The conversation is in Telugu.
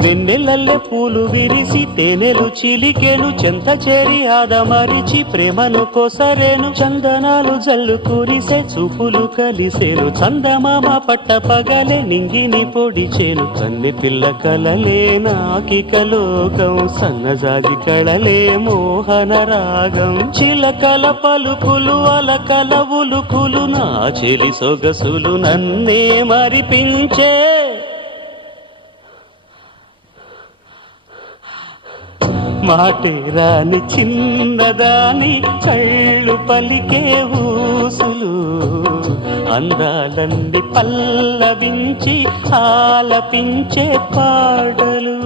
వెన్నెలల్లె పూలు విరిసి తేనెలు చిలికెను చెంత చేరి ఆదమరిచి ప్రేమను కొసరేను చందనాలు జల్లు కురిసే చూపులు కలిసేను చందమామ పట్ట పగలే నింగిని పొడిచేను కన్నె పిల్ల కలలే నాకిక లోకం సన్నజాజి కళలే మోహన రాగం చిలకల పలుకులు అలకల ఉలుకులు నా చెలి సొగసులు నన్నే మరిపించే మాటే రాని చిన్నదాని కళ్ళు పలికే ఊసులు అందాలన్నీ పల్లవించి ఆలపించే పాటలు